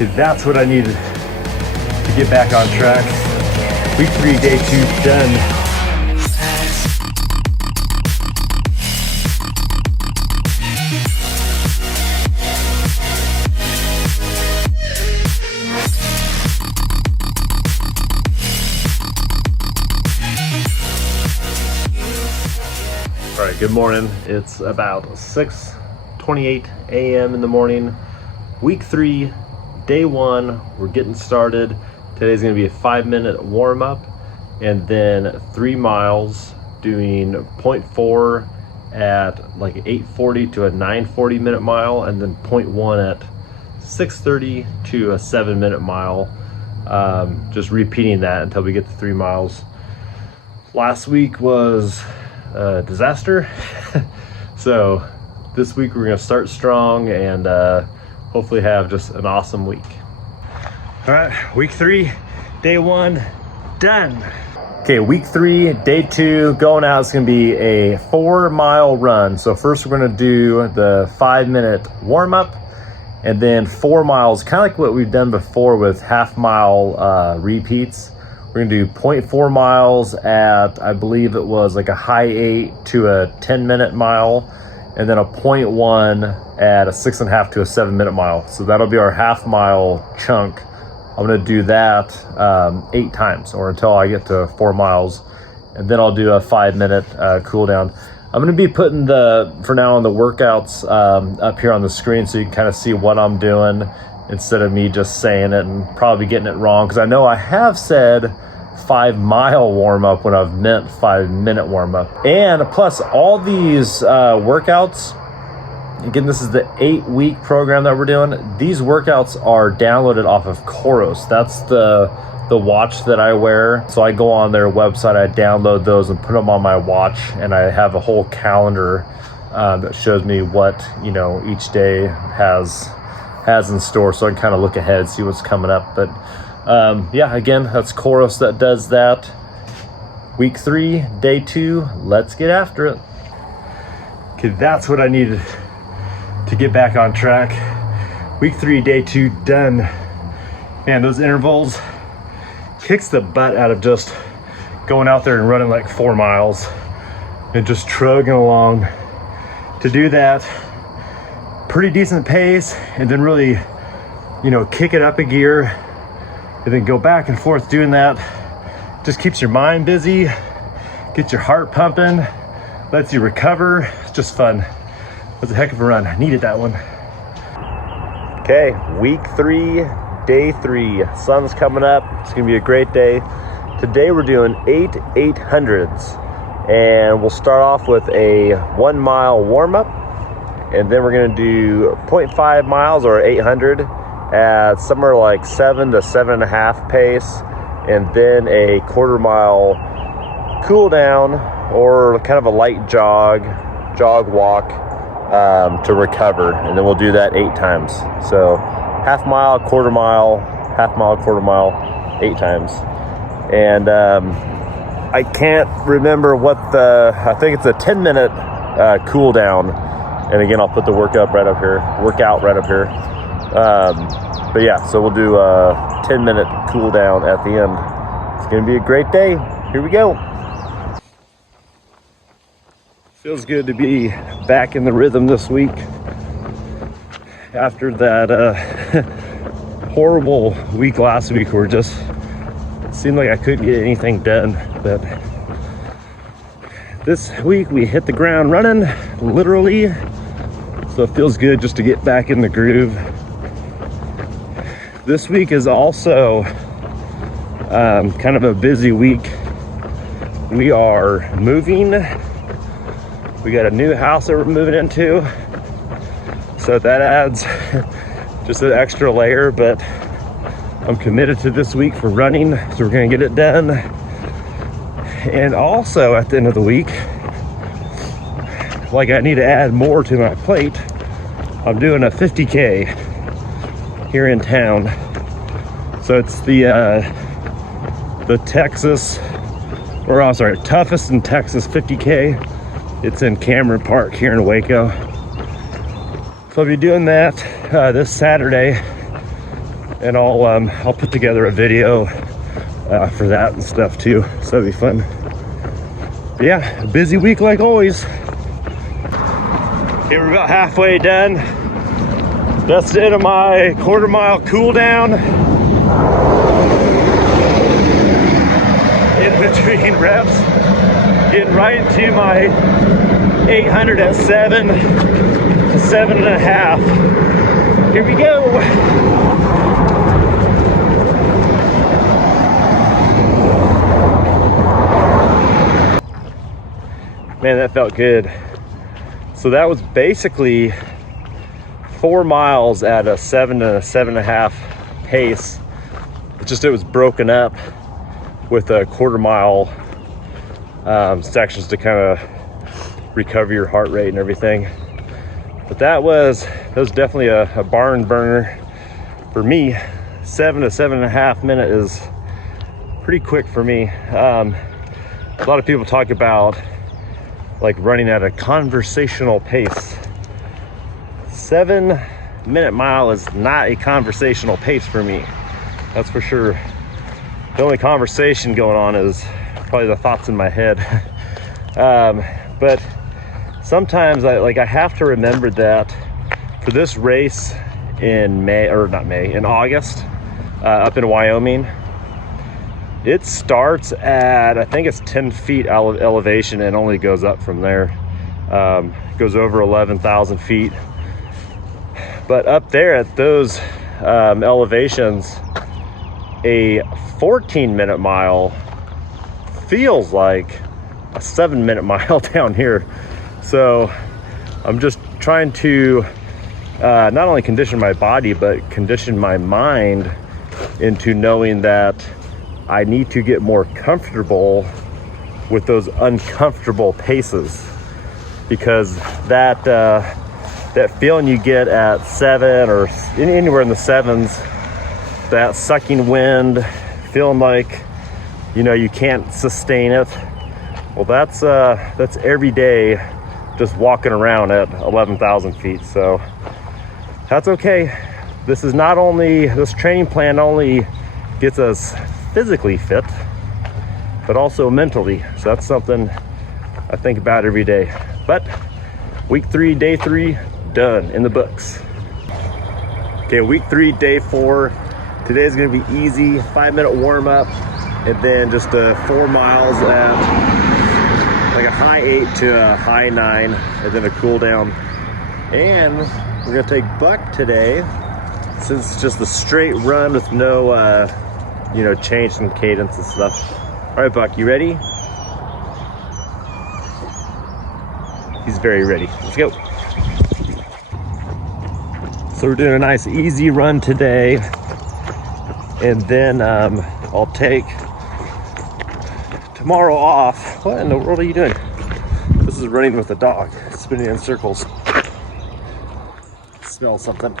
Okay, that's what I needed to get back on track. Week 3, day 2 done. All right, good morning. It's about 6:28 a.m. in the morning. Week 3, day 1, we're getting started. Today's gonna be a 5-minute warm up and then 3 miles doing 0.4 at like 8:40 to a 9:40 minute mile, and then 0.1 at 6:30 to a 7-minute mile. Just repeating that until we get to 3 miles. Last week was a disaster. So this week we're gonna start strong and hopefully have just an awesome week. All right, week 3, day 1, done. Okay, week 3, day 2, going out. It's gonna be a 4-mile run. So first we're gonna do the 5-minute warm up and then 4 miles, kind of like what we've done before with half-mile repeats. We're gonna do 0.4 miles at, I believe it was like a high 8 to a 10-minute mile, and then a 0.1 at a 6.5 to a 7-minute mile. So that'll be our half-mile chunk. I'm gonna do that 8 times, or until I get to 4 miles, and then I'll do a 5-minute cool down. I'm gonna be putting for now on the workouts up here on the screen so you can kind of see what I'm doing, instead of me just saying it and probably getting it wrong, because I know I have said 5-mile warm up when I've meant 5-minute warm up. And plus all these workouts, again, this is the 8-week program that we're doing. These workouts are downloaded off of Coros. That's the watch that I wear. So I go on their website, I download those and put them on my watch, and I have a whole calendar that shows me what, you know, each day has in store, so I can kind of look ahead, see what's coming up. But yeah, again, that's Coros that does that. Week 3, day 2, let's get after it. Okay, that's what I needed to get back on track. Week 3, day 2 done. Man, those intervals kicks the butt out of just going out there and running like 4 miles and just trugging along. To do that pretty decent pace and then really, you know, kick it up a gear and then go back and forth doing that just keeps your mind busy, gets your heart pumping, lets you recover. It's just fun. It was a heck of a run. I needed that one. Okay, week 3, day 3. Sun's coming up. It's gonna be a great day. Today we're doing 8 800s, and we'll start off with a 1-mile warm up, and then we're gonna do 0.5 miles or 800 at somewhere like 7 to 7.5 pace, and then a 1/4 mile cool down or kind of a light jog walk to recover, and then we'll do that 8 times. So half mile, 1/4 mile, half mile, 1/4 mile, 8 times. And I can't remember what I think it's a 10-minute cool down. And again, I'll put the workout right up here. But yeah, so we'll do a 10-minute cool down at the end. It's gonna be a great day. Here we go. Feels good to be back in the rhythm this week after that horrible week last week where it seemed like I couldn't get anything done. But this week we hit the ground running, literally. So it feels good just to get back in the groove. This week is also kind of a busy week. We are moving. We got a new house that we're moving into. So that adds just an extra layer, but I'm committed to this week for running, so we're gonna get it done. And also at the end of the week, like I need to add more to my plate, I'm doing a 50K here in town. So it's the toughest in Texas 50K. It's in Cameron Park here in Waco. So I'll be doing that this Saturday. and I'll put together a video for that and stuff too, so that'd be fun. But yeah, a busy week like always. Okay, we're about halfway done. That's the end of my quarter-mile cool down. In between reps, getting right into my 800 at 7 to 7.5. Here we go. Man, that felt good. So that was basically 4 miles at a 7 to 7.5 pace. It's just, it was broken up with a quarter-mile sections to kind of recover your heart rate and everything. But that was definitely a barn burner for me. 7 to 7.5 minute is pretty quick for me. A lot of people talk about like running at a conversational pace. 7-minute mile is not a conversational pace for me, that's for sure. The only conversation going on is probably the thoughts in my head. But sometimes I have to remember that for this race in in August, up in Wyoming, it starts at, I think it's 10 feet elevation and only goes up from there. Goes over 11,000 feet. But up there at those elevations, a 14-minute mile feels like a 7-minute mile down here. So I'm just trying to not only condition my body, but condition my mind into knowing that I need to get more comfortable with those uncomfortable paces, because that feeling you get at 7 or anywhere in the 7s, that sucking wind, feeling like, you know, you can't sustain it. Well, that's every day just walking around at 11,000 feet. So that's okay. This training plan only gets us physically fit, but also mentally. So that's something I think about every day. But week 3, day 3, done, in the books. Okay, week 3, day 4. Today's gonna be easy, 5-minute warm up, and then just 4 miles at like a high 8 to a high 9, and then a cool down. And we're gonna take Buck today, since it's just a straight run with no change in cadence and stuff. All right, Buck, you ready? He's very ready. Let's go. So we're doing a nice easy run today, and then I'll take tomorrow off. What in the world are you doing? This is running with a dog, spinning in circles. Smell something.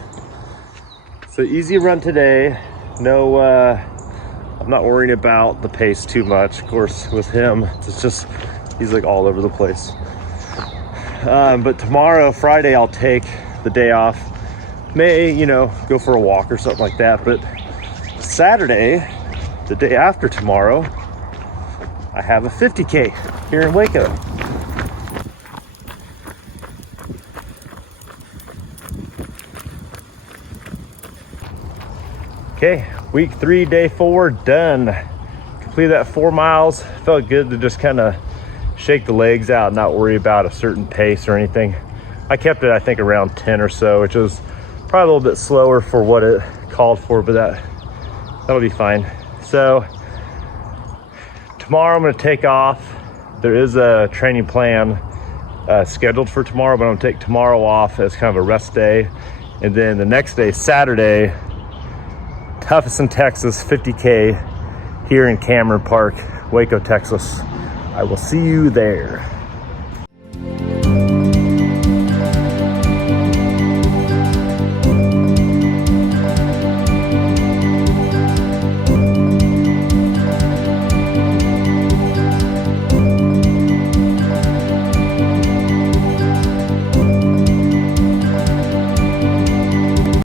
So easy run today. No, I'm not worrying about the pace too much. Of course, with him, it's just, he's like all over the place. But tomorrow, Friday, I'll take the day off. May, go for a walk or something like that. But Saturday, the day after tomorrow, I have a 50K here in Waco. Okay, week 3, day 4, done. Completed that 4 miles. Felt good to just kind of shake the legs out, not worry about a certain pace or anything. I kept it, I think, around 10 or so, which was probably a little bit slower for what it called for, but that'll be fine. So tomorrow I'm gonna take off. There is a training plan scheduled for tomorrow, but I'm gonna take tomorrow off as kind of a rest day. And then the next day, Saturday, toughest in Texas, 50K here in Cameron Park, Waco, Texas. I will see you there.